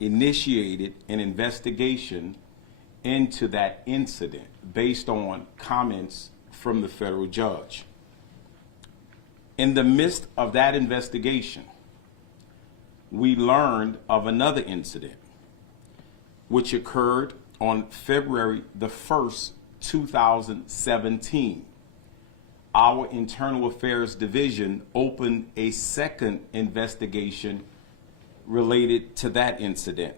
initiated an investigation into that incident based on comments from the federal judge. In the midst of that investigation, we learned of another incident which occurred on February the 1st, 2017. Our Internal Affairs Division opened a second investigation related to that incident.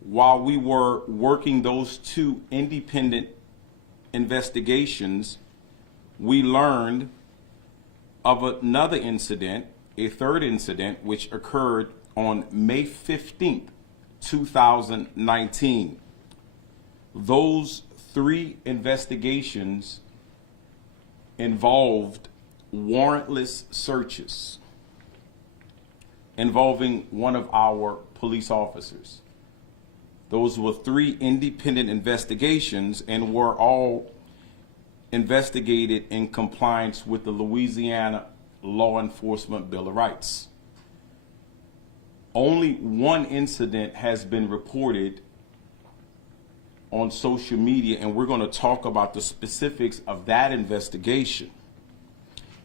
While we were working those two independent investigations, we learned of another incident, a third incident, which occurred on May 15th, 2019. Those three investigations involved warrantless searches involving one of our police officers. Those were three independent investigations and were all investigated in compliance with the Louisiana Law Enforcement Bill of Rights. Only one incident has been reported on social media, and we're going to talk about the specifics of that investigation.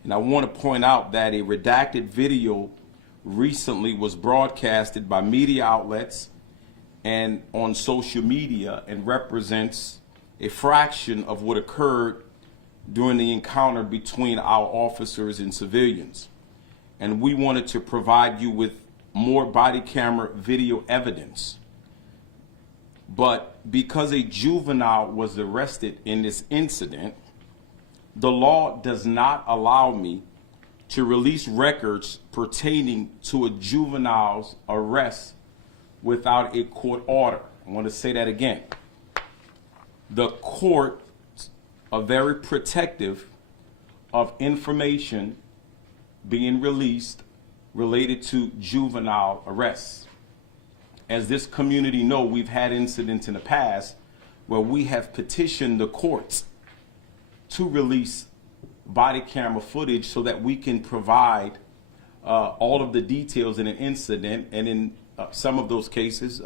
And I want to point out that a redacted video recently was broadcasted by media outlets and on social media and represents a fraction of what occurred during the encounter between our officers and civilians. And we wanted to provide you with more body camera video evidence. But because a juvenile was arrested in this incident, the law does not allow me to release records pertaining to a juvenile's arrest without a court order. I want to say that again. The courts are very protective of information being released related to juvenile arrests. As this community know, we've had incidents in the past where we have petitioned the courts to release body camera footage so that we can provide all of the details in an incident, and in some of those cases,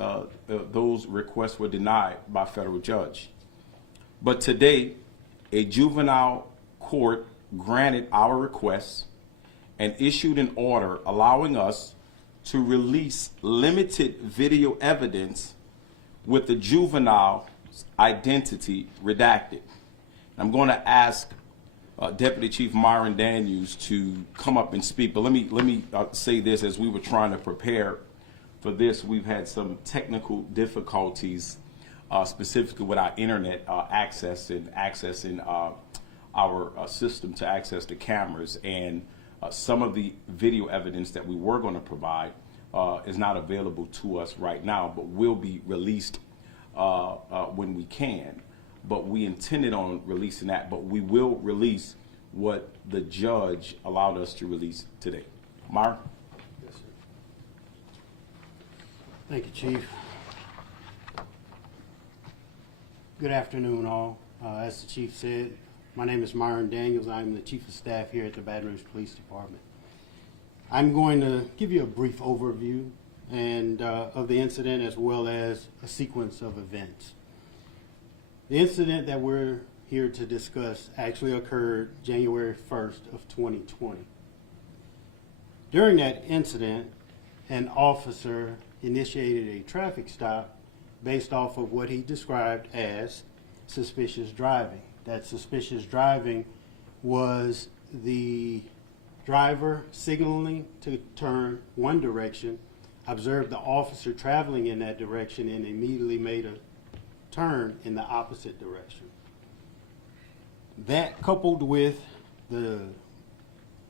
those requests were denied by a federal judge. But today, a juvenile court granted our requests and issued an order allowing us to release limited video evidence with the juvenile's identity redacted. I'm going to ask Deputy Chief Myron Daniels to come up and speak, but let me say this. As we were trying to prepare for this, we've had some technical difficulties, specifically with our internet access and accessing our system to access the cameras, and some of the video evidence that we were going to provide is not available to us right now, but will be released when we can. But we intended on releasing that, but we will release what the judge allowed us to release today. Myron? Yes, sir. Thank you, Chief. Good afternoon, all. As the Chief said, my name is Myron Daniels. I'm the Chief of Staff here at the Baton Rouge Police Department. I'm going to give you a brief overview and of the incident, as well as a sequence of events. The incident that we're here to discuss actually occurred January 1st of 2020. During that incident, an officer initiated a traffic stop based off of what he described as suspicious driving. That suspicious driving was the driver signaling to turn one direction, observed the officer traveling in that direction, and immediately made a turn in the opposite direction. That, coupled with an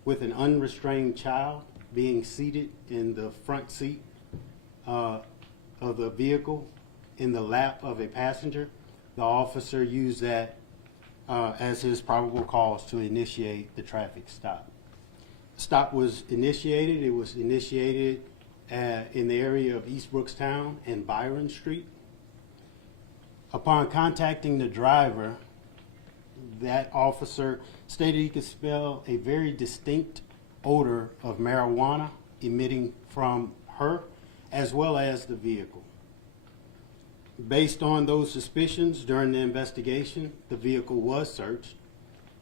unrestrained child being seated in the front seat of the vehicle in the lap of a passenger, the officer used that as his probable cause to initiate the traffic stop. The stop was initiated. It was initiated in the area of East Brookstown and Byron Street. Upon contacting the driver, that officer stated he could smell a very distinct odor of marijuana emitting from her, as well as the vehicle. Based on those suspicions during the investigation, the vehicle was searched,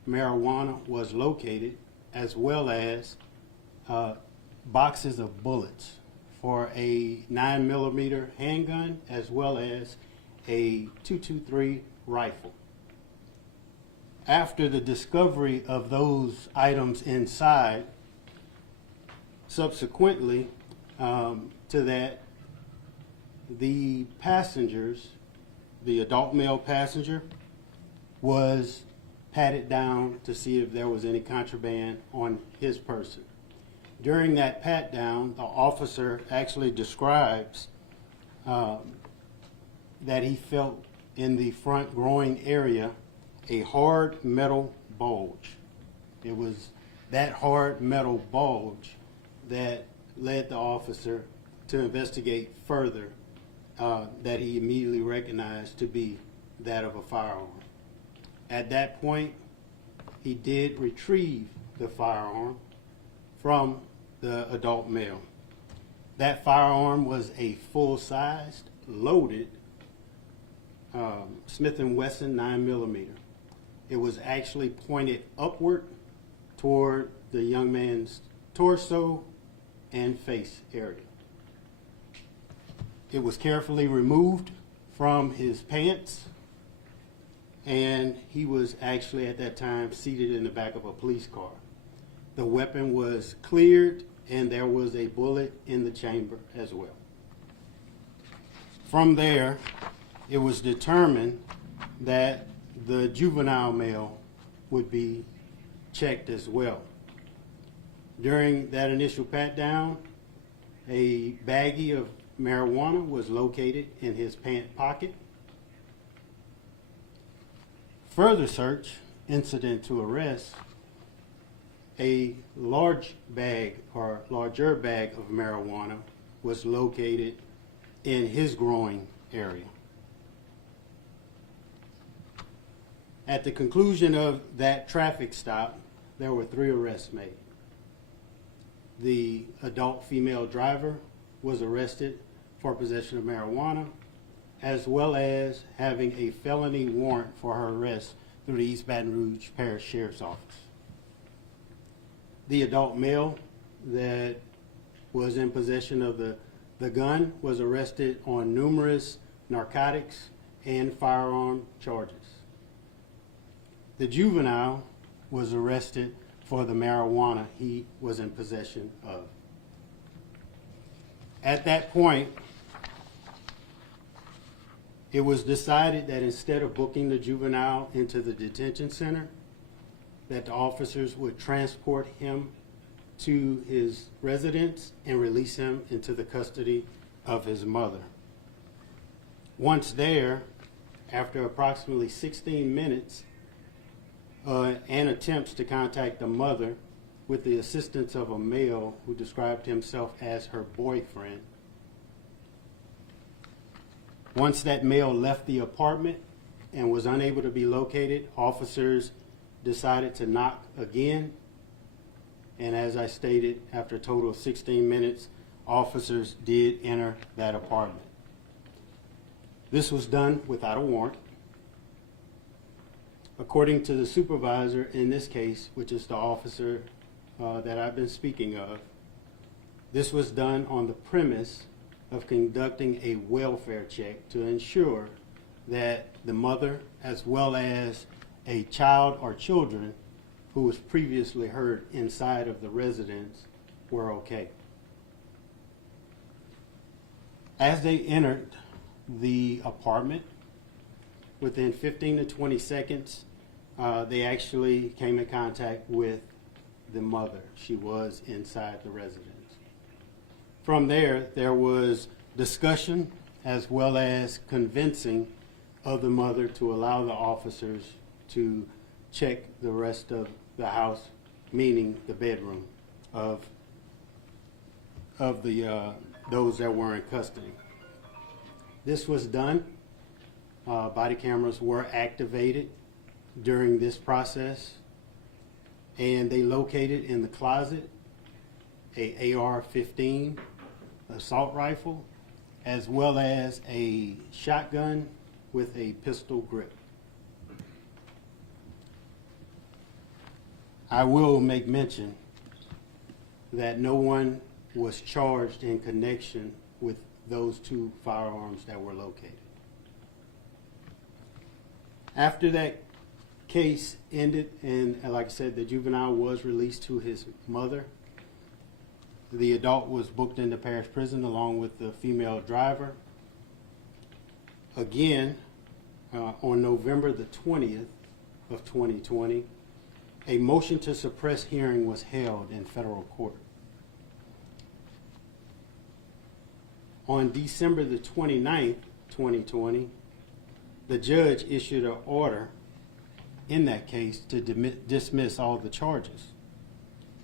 marijuana was located, as well as boxes of bullets for a 9mm handgun, as well as a .223 rifle. After the discovery of those items inside, subsequently to that, the passengers, the adult male passenger, was patted down to see if there was any contraband on his person. During that pat down, the officer actually describes that he felt in the front groin area a hard metal bulge. It was that hard metal bulge that led the officer to investigate further, that he immediately recognized to be that of a firearm. At that point, he did retrieve the firearm from the adult male. That firearm was a full-sized, loaded Smith & Wesson 9mm. It was actually pointed upward toward the young man's torso and face area. It was carefully removed from his pants, and he was actually at that time seated in the back of a police car. The weapon was cleared, and there was a bullet in the chamber as well. From there, it was determined that the juvenile male would be checked as well. During that initial pat down, a baggie of marijuana was located in his pant pocket. Further search, incident to arrest, a large bag or larger bag of marijuana was located in his groin area. At the conclusion of that traffic stop, there were 3 arrests made. The adult female driver was arrested for possession of marijuana, as well as having a felony warrant for her arrest through the East Baton Rouge Parish Sheriff's Office. The adult male that was in possession of the gun was arrested on numerous narcotics and firearm charges. The juvenile was arrested for the marijuana he was in possession of. At that point, it was decided that instead of booking the juvenile into the detention center, that the officers would transport him to his residence and release him into the custody of his mother. Once there, after approximately 16 minutes and attempts to contact the mother with the assistance of a male who described himself as her boyfriend, once that male left the apartment and was unable to be located, officers decided to knock again. And as I stated, after a total of 16 minutes, officers did enter that apartment. This was done without a warrant. According to the supervisor in this case, which is the officer that I've been speaking of, this was done on the premise of conducting a welfare check to ensure that the mother, as well as a child or children who was previously heard inside of the residence, were okay. As they entered the apartment, within 15 to 20 seconds, they actually came in contact with the mother. She was inside the residence. From there, there was discussion as well as convincing of the mother to allow the officers to check the rest of the house, meaning the bedroom of the those that were in custody. This was done. Body cameras were activated during this process, and they located in the closet a AR-15 assault rifle as well as a shotgun with a pistol grip. I will make mention that no one was charged in connection with those two firearms that were located. After that case ended, and like I said, the juvenile was released to his mother, the adult was booked into parish prison along with the female driver. Again, on November the 20th of 2020, a motion to suppress hearing was held in federal court. On December the 29th, 2020, the judge issued an order in that case to dismiss all the charges.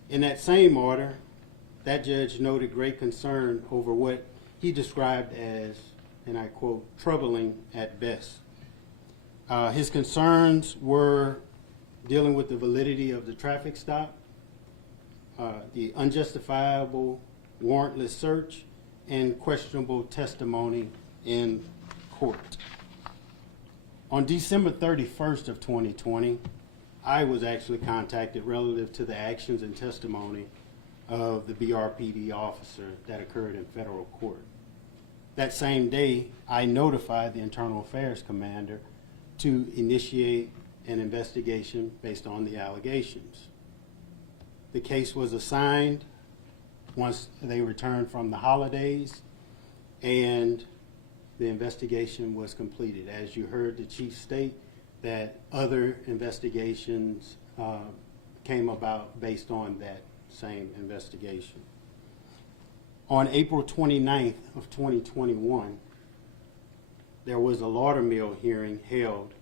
In that same order, that judge noted great concern over what he described as, and I quote, troubling at best. His concerns were dealing with the validity of the traffic stop, the unjustifiable warrantless search, and questionable testimony in court. On December 31st of 2020, I was actually contacted relative to the actions and testimony of the BRPD officer that occurred in federal court. That same day, I notified the Internal Affairs Commander to initiate an investigation based on the allegations. The case was assigned once they returned from the holidays, and the investigation was completed. As you heard the chief state, that other investigations came about based on that same investigation. On April 29th of 2021, there was a Laudermill hearing held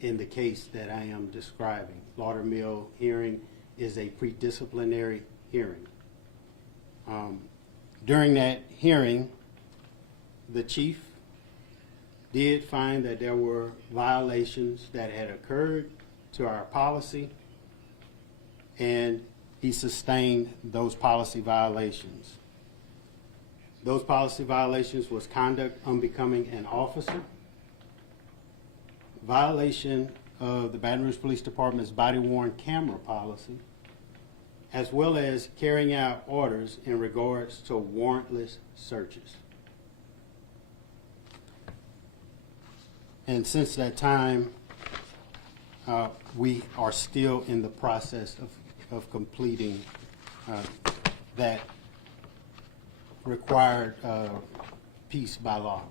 in the case that I am describing. Laudermill hearing is a pre-disciplinary hearing. During that hearing, the chief did find that there were violations that had occurred to our policy, and he sustained those policy violations. Those policy violations was conduct unbecoming an officer, violation of the Baton Rouge Police Department's body-worn camera policy, as well as carrying out orders in regards to warrantless searches. And since that time, we are still in the process of completing that required piece by law.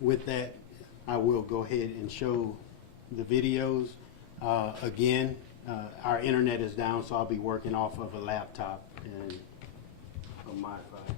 With that, I will go ahead and show the videos. Again, our internet is down, so I'll be working off of a laptop and a Wi-Fi.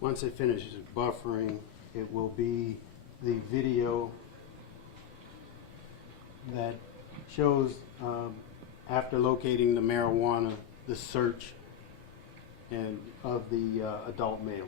Once it finishes buffering, it will be the video that shows after locating the marijuana, the search and of the adult male.